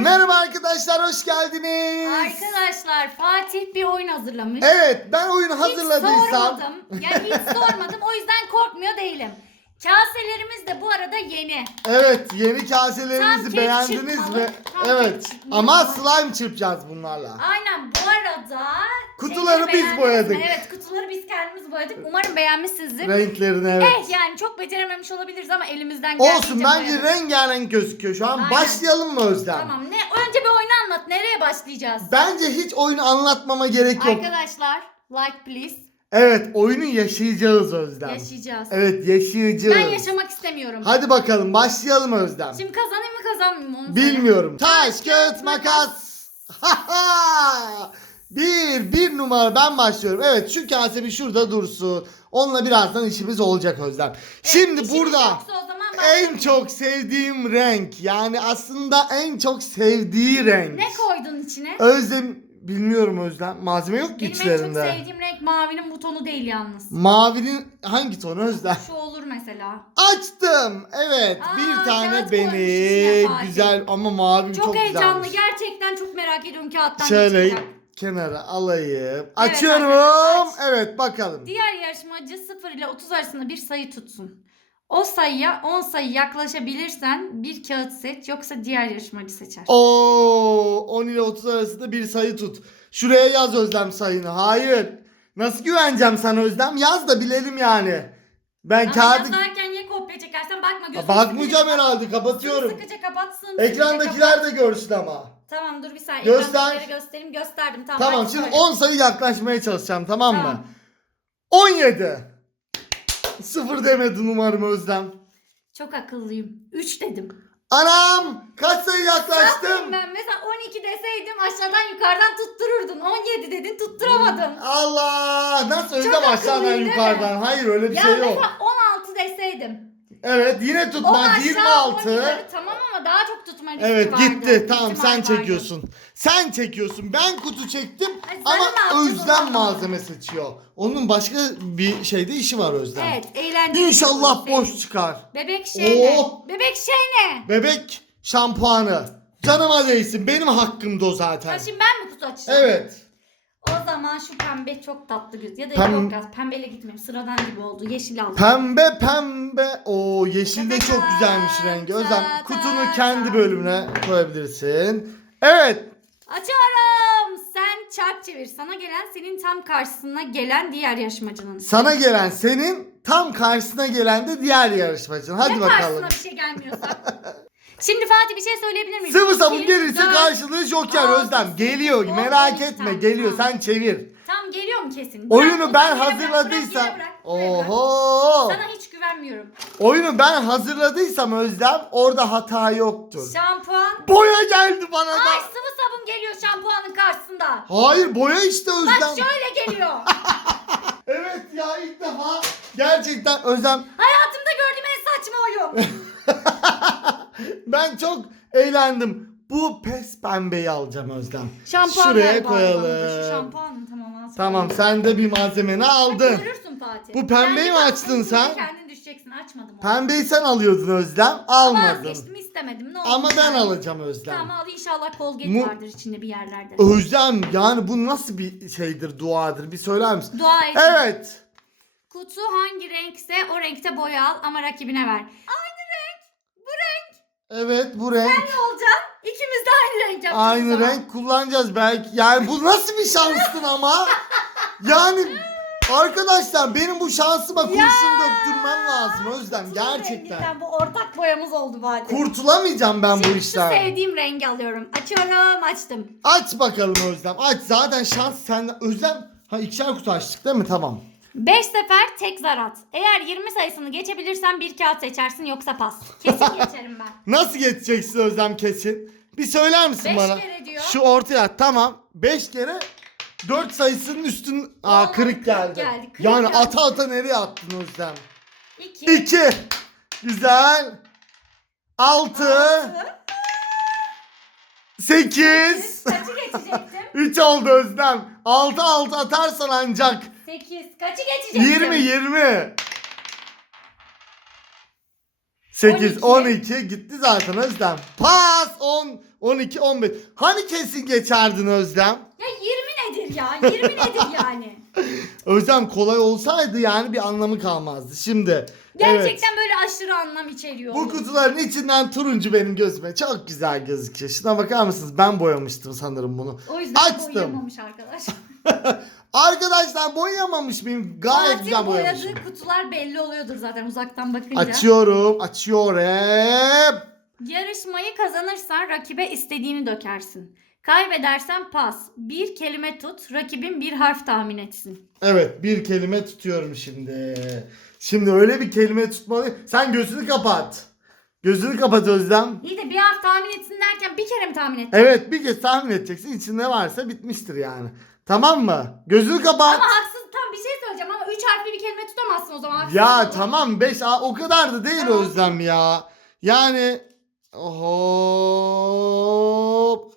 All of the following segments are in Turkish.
Merhaba arkadaşlar hoş geldiniz. Arkadaşlar Fatih bir oyun hazırlamış. Evet ben oyunu Hiç hazırladıysam. sormadım. Yani hiç sormadım. O yüzden korkmuyor değilim. Kaselerimiz de bu arada yeni. Evet yeni Tam kaselerimizi kek beğendiniz tam Evet ama slime çırpacağız bunlarla. Aynen bu arada Kutuları şeyleri biz beğendiniz boyadık. Evet kutuları biz kendimiz boyadık. Umarım beğenmişsinizdir. Renklerini evet. Eh yani çok becerememiş olabiliriz ama elimizden Olsun geldiğince bence boyadık. rengarenk gözüküyor. Şu an Aynen. başlayalım mı Özlem? Tamam ne? Önce bir oyunu anlat. Nereye başlayacağız? Bence hiç oyunu anlatmama gerek yok. Arkadaşlar like please. Evet oyunu yaşayacağız Özlem. Yaşayacağız. Evet yaşayacağız. Ben yaşamak istemiyorum. Hadi bakalım başlayalım Özlem. Şimdi kazanayım mı kazanmayayım mı onu. Bilmiyorum. Taş, kağıt, makas. bir, bir numara ben başlıyorum. Evet şu kase bir şurada dursun. Onunla birazdan işimiz olacak Özlem. Şimdi burada yoksa o zaman en çok sevdiğim renk yani aslında en çok sevdiği renk. Ne koydun içine? Özlem bilmiyorum Özlem. Malzeme yok ki Benim en çok içlerinde. sevdiğim renk mavinin butonu değil yalnız. Mavinin hangi tonu Özlem? Şu olur mesela. Açtım. Evet. Aa, bir tane koymuş içine. Fatih. Güzel ama mavim Çok, çok, heyecanlı. güzelmiş. Gerçekten çok merak ediyorum kağıttan ne Şöyle çıkacak. kenara alayım. Açıyorum. arkadaşlar, aç. Evet bakalım. Diğer yarışmacı 0 ile 30 arasında bir sayı tutsun. O sayıya 10 sayı yaklaşabilirsen bir kağıt seç yoksa diğer yarışmacı seçer. Oo 10 ile 30 arasında bir sayı tut. Şuraya yaz Özlem sayını. Hayır. Nasıl güveneceğim sana Özlem? Yaz da bilelim yani. Ben Ama kağıdı yazarken ya kopya çekersen bakma gözünü bakmayacağım sıkıca- herhalde kapatıyorum. Sıkıca kapatsın. Ekrandakiler de görsün ama. Tamam dur bir saniye. Göster. Ekrandakileri göstereyim. Gösterdim. Tamam. Tamam hadi şimdi söyle. 10 sayı yaklaşmaya çalışacağım tamam mı? Tamam. 17. Sıfır demedin umarım Özlem. Çok akıllıyım. 3 dedim. Anam kaç sayı yaklaştım? ben mesela 12 deseydim aşağıdan yukarıdan tuttururdun. 17 dedin tutturamadın. Allah nasıl Özlem aşağıdan akıllıyım, değil yukarıdan? Hayır öyle bir ya şey yok. mesela 16 deseydim. Evet yine O tutmaz aşağı 26. 12'leri tamam ama daha çok tutma riski Evet vardı. gitti. Tamam İhtimal sen vardı. çekiyorsun. Sen çekiyorsun. Ben kutu çektim Ay, ama zaman? malzeme seçiyor. Onun başka bir şeyde işi var Özlem. Evet eğlenceli. İnşallah şey. boş çıkar. Bebek şey ne? Oh. Bebek şey ne? Bebek şampuanı. Canıma değsin. Benim hakkımda o zaten. Ha şimdi ben mi kutu açacağım? Evet. O zaman şu pembe çok tatlı göz. Ya da Pem- yok biraz pembeyle gitmeyeyim. Sıradan gibi oldu. Yeşil aldım. Pembe pembe. O yeşil de çok güzelmiş rengi. Özlem kutunu kendi bölümüne koyabilirsin. Evet. Açıyorum. Sen çarp çevir. Sana gelen senin tam karşısına gelen diğer yarışmacının. Sana gelen senin tam karşısına gelen de diğer yarışmacın. Hadi ya bakalım. karşısına bir şey gelmiyorsa? Şimdi Fatih bir şey söyleyebilir miyim? Sıvı sabun gelirse karşılığı joker altı, Özlem. Geliyor on, merak on etme tamam, geliyor sen çevir. Tam geliyor mu kesin? Oyunu Bırak, ben yere bırak, hazırladıysam. bırak, bırak. Oho. Sana hiç güvenmiyorum. Oyunu ben hazırladıysam Özlem orada hata yoktur. Şampuan. Boya geldi bana Ay da. sıvı sabun geliyor şampuanın karşısında. Hayır boya işte Bak Özlem. şöyle geliyor. Evet ya ilk defa gerçekten Özlem Hayatımda gördüğüm en saçma oyun. ben çok eğlendim. Bu pes pembeyi alacağım Özlem. Şampuan Şuraya ver bari bana koyalım. Şu şampuan mı? Tamam al. Tamam sen de bir malzemeni aldın. Görürsün Fatih. Bu pembeyi mi Kendi açtın sen? Kendin düşeceksin açmadım onu. Pembeyi sen alıyordun Özlem. Almadın. Vazgeçtim istemedim ne oldu? Ama ben alacağım Özlem. Tamam al inşallah Colgate Mu- vardır içinde bir yerlerde. Özlem yani bu nasıl bir şeydir duadır bir söyler misin? Dua et. Evet. Kutu hangi renkse o renkte boya al ama rakibine ver. Evet bu renk. Ne olacak? İkimiz de aynı renk yapacağız. Aynı zaman. renk kullanacağız belki. Yani bu nasıl bir şanstın ama? Yani arkadaşlar benim bu şansıma kurşun döktürmem lazım Özlem Kutunun gerçekten. renginden bu ortak boyamız oldu Fatih. Kurtulamayacağım ben bu Şimdi şu işten. sevdiğim rengi alıyorum. Açıyorum açtım. Aç bakalım Özlem. Aç zaten şans sende. Özlem ha ikişer kutu açtık değil mi? Tamam. 5 sefer tek zar at. Eğer 20 sayısını geçebilirsen bir kağıt seçersin yoksa pas. Kesin geçerim ben. Nasıl geçeceksin Özlem kesin? Bir söyler misin Beş bana? kere diyor. Şu ortaya at. tamam. 5 kere 4 sayısının üstün Aa, Vallahi kırık kırık geldi. geldi, kırık yani geldi. ata ata nereye attın Özlem? 2. 2 Güzel. 6 8 Kaçı geçecektim? 3 oldu Özlem. 6 6 atarsan ancak 8. Kaçı geçecektim? 20 20 8 12. 12 gitti zaten Özlem. Pas 10 12, 15. Hani kesin geçerdin Özlem? Ya 20 nedir ya? 20 nedir yani? Özlem kolay olsaydı yani bir anlamı kalmazdı. Şimdi Gerçekten böyle aşırı anlam içeriyor. Bu kutuların içinden turuncu benim gözüme çok güzel gözüküyor. Şuna bakar mısınız? Ben boyamıştım sanırım bunu. O yüzden Açtım. boyayamamış arkadaş. Arkadaşlar boyayamamış mıyım? Gayet Fatih güzel boyamışım. boyadığı kutular belli oluyordur zaten uzaktan bakınca. Açıyorum, açıyorum. Yarışmayı kazanırsan rakibe istediğini dökersin. Kaybedersen pas. Bir kelime tut, rakibin bir harf tahmin etsin. Evet, bir kelime tutuyorum şimdi. Şimdi öyle bir kelime tutmalı. Sen gözünü kapat. Gözünü kapat Özlem. İyi de bir harf tahmin etsin derken bir kere mi tahmin ettin? Evet, bir kez tahmin edeceksin. İçinde varsa bitmiştir yani. Tamam mı? Gözünü kapat. Ama haksız tam bir şey söyleyeceğim ama 3 harfli bir kelime tutamazsın o zaman. haksız Ya tamam 5 o kadar da değil Tamam. Özlem ya. Yani hop.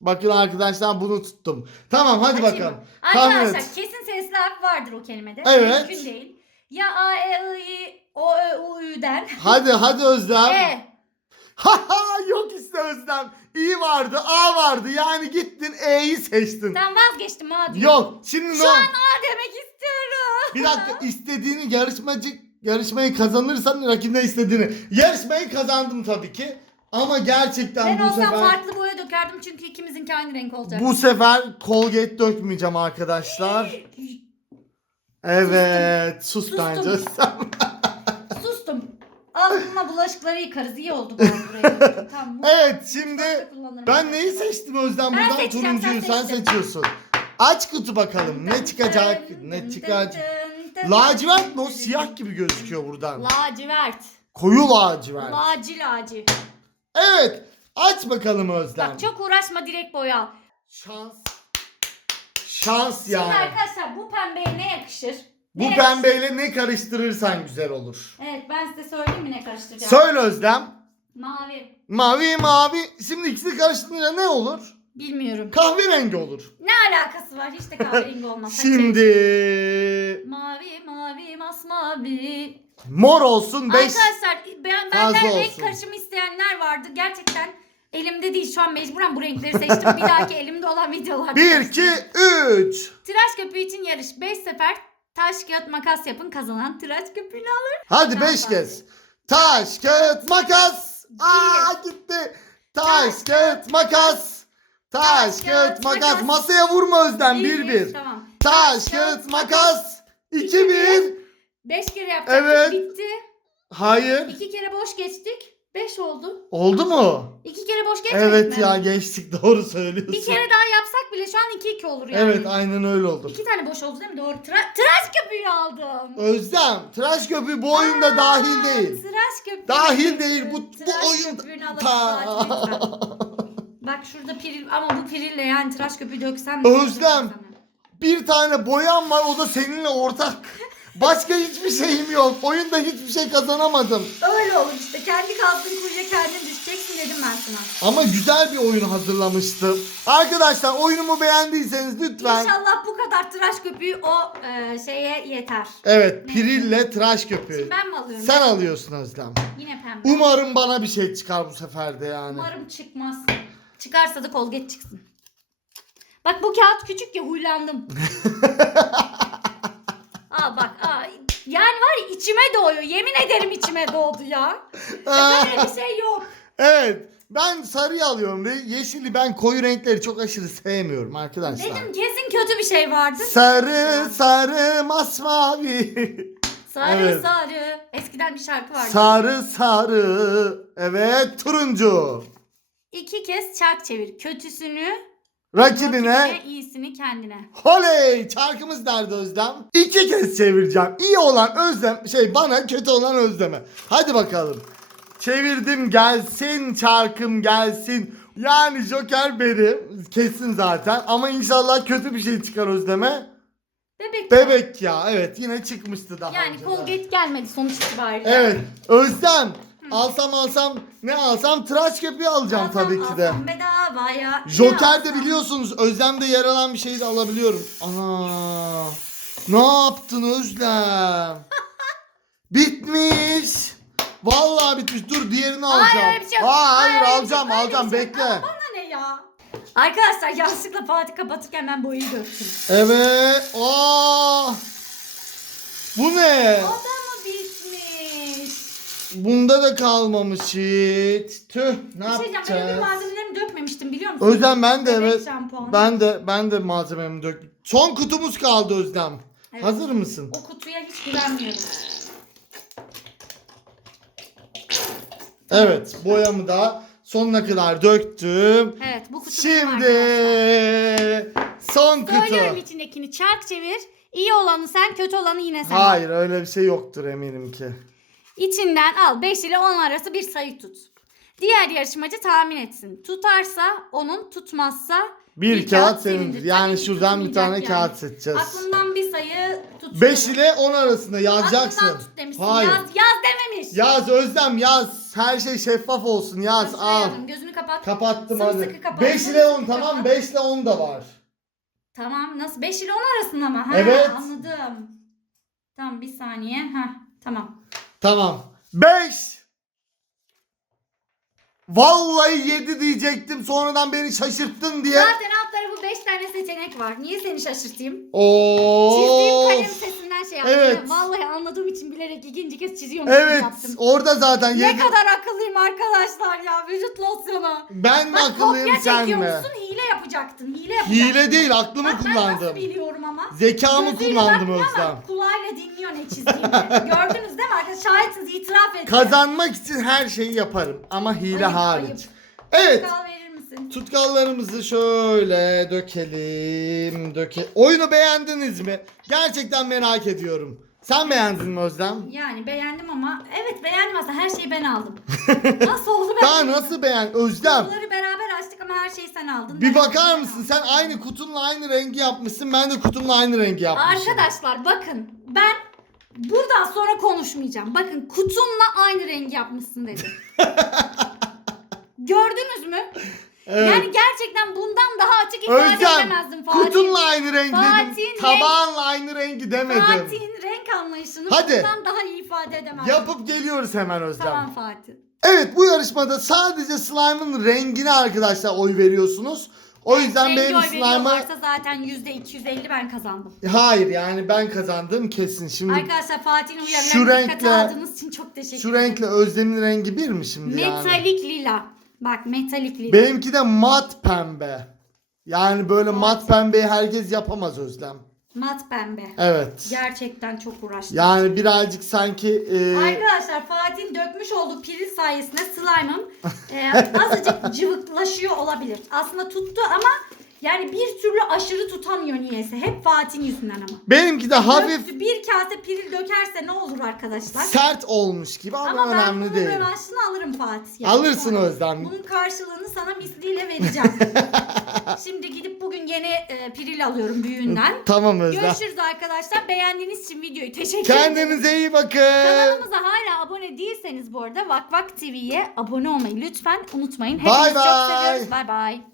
Bakın arkadaşlar bunu tuttum. Tamam hadi Açayım bakalım. mı? Tahmin Arkadaşlar et. kesin sesli harf vardır o kelimede. Evet. Mümkün değil. Ya A, E, I, I, O, Ö, U, Ü'den. Hadi hadi Özlem. E. Haha yok işte Özlem. İ vardı A vardı yani gittin E'yi seçtin. Sen vazgeçtim ha diyor. Yok şimdi ne Şu ol- an A demek istiyorum. Bir dakika istediğini yarışmacı yarışmayı kazanırsan rakibine istediğini. Yarışmayı kazandım tabii ki. Ama gerçekten Ben bu olsam sefer farklı boya dökerdim çünkü ikimizinki aynı renk olacak. Bu sefer Colgate dökmeyeceğim arkadaşlar. Evet, sus Sustum. bence. Ağzıma bulaşıkları yıkarız. İyi oldu ben buraya. tamam. evet, şimdi kullanırım. ben neyi seçtim Özlem Ben buradan? seçeceğim, Turuncuyu sen sen seçtin. seçiyorsun. Aç kutu bakalım ne çıkacak, ne çıkacak. Lacivert mi o siyah gibi gözüküyor buradan. Lacivert. Koyu lacivert. Laci laci. Evet, aç bakalım Özlem. Bak çok uğraşma direkt boya. Şans. Şans Şimdi yani. arkadaşlar bu pembeye ne yakışır? Bu Ne yakışır? pembeyle ne karıştırırsan güzel olur. Evet ben size söyleyeyim mi ne karıştıracağım? Söyle Özlem. Mavi. Mavi mavi. Şimdi ikisini karıştırınca ne olur? Bilmiyorum. Kahverengi olur. Ne alakası var? Hiç de kahverengi olmaz. Şimdi. Mavi mavi masmavi. mor olsun 5. Arkadaşlar ben fazla benden renk olsun. karışımı isteyenler vardı. Gerçekten elimde değil şu an mecburen bu renkleri seçtim. Bir dahaki elimde olan videolarda. 1 2 3. Tıraş köpüğü için yarış. 5 sefer taş kağıt makas yapın kazanan tıraş köpüğünü alır. Hadi Ben 5 fark kez. Taş, kağıt, makas. Aa gitti. Taş, kağıt, makas. Taş, kağıt, makas. Masaya vurma Özlem. 1 1. Tamam. Taş, kağıt, makas. 2 1. 5 kere yapacaktık Evet. bitti. Hayır. 2 kere boş geçtik. 5 oldu. Oldu mu? 2 kere boş geçmedik Evet mi? ya geçtik doğru söylüyorsun. Bir kere daha yapsak bile şu an 2 2 olur yani. Evet aynen öyle oldu. İki tane boş oldu değil mi? Doğru. Tıra- tıraş köpüğü aldım. Özlem tıraş köpüğü bu oyunda Aa, dahil değil. Tıraş köpüğü. Dahil değil, bu- bu Tıraş oyun- köpüğünü alalım Ta- lütfen. Bak şurada piril ama bu pirille yani tıraş köpüğü döksem. Özlem. Bir tane boyam var o da seninle ortak. Başka hiçbir şeyim yok. Oyunda hiçbir şey kazanamadım. Öyle olur işte. Kendi kendin düşeceksin dedim ben sana. Ama güzel bir oyun hazırlamıştım. Arkadaşlar oyunumu beğendiyseniz lütfen. İnşallah bu kadar tıraş köpüğü o e, şeye yeter. Evet pirille tıraş köpüğü. Şimdi ben mi alıyorum? Sen alıyorsun Özlem. Yine pembe. Umarım bana bir şey çıkar bu sefer de yani. Umarım çıkmaz. Çıkarsa da kolget çıksın. Bak bu kağıt küçük ya huylandım. Aa bak aa, yani var ya içime doğuyor. Yemin ederim içime doğdu ya. Böyle bir şey yok. Evet. Ben sarıyı alıyorum. Re- Yeşili ben koyu renkleri çok aşırı sevmiyorum arkadaşlar. Dedim kesin kötü bir şey vardı. Sarı sarı masmavi. Sarı Evet. sarı. Eskiden bir şarkı vardı. sarı sarı. Evet turuncu. İki kez çark çevir. Kötüsünü Rakibine rakibine, iyisini kendine. Holey çarkımız nerede Özlem? İki kez çevireceğim. İyi olan Özlem şey bana kötü olan Özlem'e. Hadi bakalım. Çevirdim gelsin çarkım gelsin. Yani Joker benim. Kesin zaten. Ama inşallah kötü bir şey çıkar Özlem'e. Bebek. Bebek ya. Evet yine çıkmıştı daha Yani önce de. Colgate gelmedi sonuç itibariyle. Evet. Özlem. Alsam alsam ne alsam tıraş köpüğü alacağım Alsam, tabii ki de. alsam bedavaya. Ne Joker de alsam? biliyorsunuz Özlem'de yer alan bir şeyi de alabiliyorum. Ana. Ne yaptın Özlem? Bitmiş. Vallahi bitmiş. Dur diğerini alacağım. öyle bir şey yok. Hayır, Hayır, öyle bir alacağım yok. alacağım bir şey bekle. yok. Bana ya. Arkadaşlar yanlışlıkla Fatih kapatırken ben boyu döktüm. Evet. Aa! Bu ne? O da? Bunda da kalmamış hiç. Tüh ne Bir şey diyeceğim ben öbür yapacağız? malzemelerimi dökmemiştim biliyor musun? Özlem ben de Bebek evet. şampuanı. Ben de ben de malzememi döktüm. Son kutumuz kaldı Özlem. Evet. Hazır mısın? O kutuya hiç güvenmiyorum. Evet, boyamı da sonuna kadar döktüm. Evet bu kutu benim Şimdi son kutu. Söylüyorum içindekini çark çevir. İyi olanı sen, kötü olanı yine sen. Hayır, öyle bir şey yoktur eminim ki. İçinden al 5 ile 10 arası bir sayı tut. Diğer yarışmacı tahmin etsin. Tutarsa onun, tutmazsa Bir, kağıt senindir. Yani Tabii şuradan bir tane yani. kağıt seçeceğiz. Aklından bir sayı tut. 5 ile 10 arasında yazacaksın. Aklından tut demişsin. Hayır. Yaz, yaz dememiş. Yaz Özlem yaz. Her şey şeffaf olsun. Yaz Başla al. yazdım. Gözünü kapat. Kapattım hadi. kapat, 5 ile sımsıkı 10 tamam. kapat. 5 ile 10 da var. Tamam nasıl? 5 ile 10 arasında mı? Ha, Evet. Anladım. Tamam bir saniye. Ha, tamam. Tamam. 5. Vallahi 7 diyecektim. Sonradan beni şaşırttın diye. Zaten alt tarafı 5 tane seçenek var. Niye seni şaşırtayım? Çizdiğim kalem sesinden şey yaptım. Evet. Vallahi anladığım için bilerek ikinci kez çiziyormuş gibi Evet. yaptım. Orada zaten Ne 7. kadar akıllıyım arkadaşlar ya. Vücut losyonu. Ben mi Bak akıllıyım kopya sen mi? çekiyormuşsun hile yapacaktın. Hile yapacaktın. Hile değil aklımı Bak ben nasıl kullandım. biliyorum ama. Zekamı Gözüyle kullandım bakmıyor ama Özlem. Kulağıyla dinliyor ne çizdiğimi. Gördünüz değil mi arkadaşlar? Şahitsiniz itiraf edin. Kazanmak için her şeyi yaparım ama hile Ayıp, hariç. ayıp. Evet. Kal verir misin? Tutkallarımızı şöyle dökelim. Döke. Oyunu beğendiniz mi? Gerçekten merak ediyorum. Sen beğendin mi Özlem? Yani beğendim ama evet beğendim aslında her şeyi ben aldım. nasıl oldu ben Daha bilmiyorum. nasıl beğen? Özlem. Kutuları beraber açtık ama her şeyi sen aldın. Bir Ben bakar mısın? Sen aynı kutunla aynı rengi yapmışsın. Ben de kutumla aynı rengi yapmışım. Arkadaşlar bakın ben buradan sonra konuşmayacağım. Bakın kutumla aynı rengi yapmışsın dedim. Gördünüz mü? Evet. Yani gerçekten bundan daha açık ifade Özlem, edemezdim Fatih. kutunla aynı renk Fatih'in dedim. renk- Tabağınla aynı rengi demedim. Fatih'in renk anlayışını Hadi. bundan daha iyi ifade edemezdim. Yapıp geliyoruz hemen Özlem. Tamam Fatih. Evet bu yarışmada sadece slime'ın rengine arkadaşlar oy veriyorsunuz. O yüzden Rengi benim oy slime'a... veriyorlarsa zaten %250 ben kazandım. Hayır yani ben kazandım kesin. Şimdi Arkadaşlar Fatih'in Şu uyarılarını dikkate renkle- aldığınız için çok teşekkür şu ederim. renkle Özlem'in rengi bir mi şimdi yani? Metalik lila. Bak metalik lila. Benimki de mat pembe. Yani böyle mat pembeyi herkes yapamaz Özlem. Mat pembe. Evet. Gerçekten çok uğraştım. Yani birazcık sanki e, Arkadaşlar Fatih'in dökmüş olduğu piril sayesinde slime'ım e, azıcık cıvıklaşıyor olabilir. Aslında tuttu ama yani bir türlü aşırı tutamıyor niyeyse. Hep Fatih'in yüzünden ama. benimki de hafif Döktü, bir kase piril dökerse ne olur arkadaşlar? sert olmuş gibi ama, Ama ben önemli bunun değil. rövanşını alırım Fatih. Yani. Alırsın Özlem. Bunun karşılığını sana misliyle vereceğim. Şimdi gidip bugün yeni e, piril alıyorum büyüğünden. Tamam Özlem. Görüşürüz arkadaşlar. Beğendiğiniz için videoyu teşekkür ederim. Kendinize iyi bakın. Kanalımıza hala abone değilseniz bu arada Vak Vak TV'ye abone olmayı lütfen unutmayın. Hepinizi Bye çok bye. seviyoruz. Bay bay.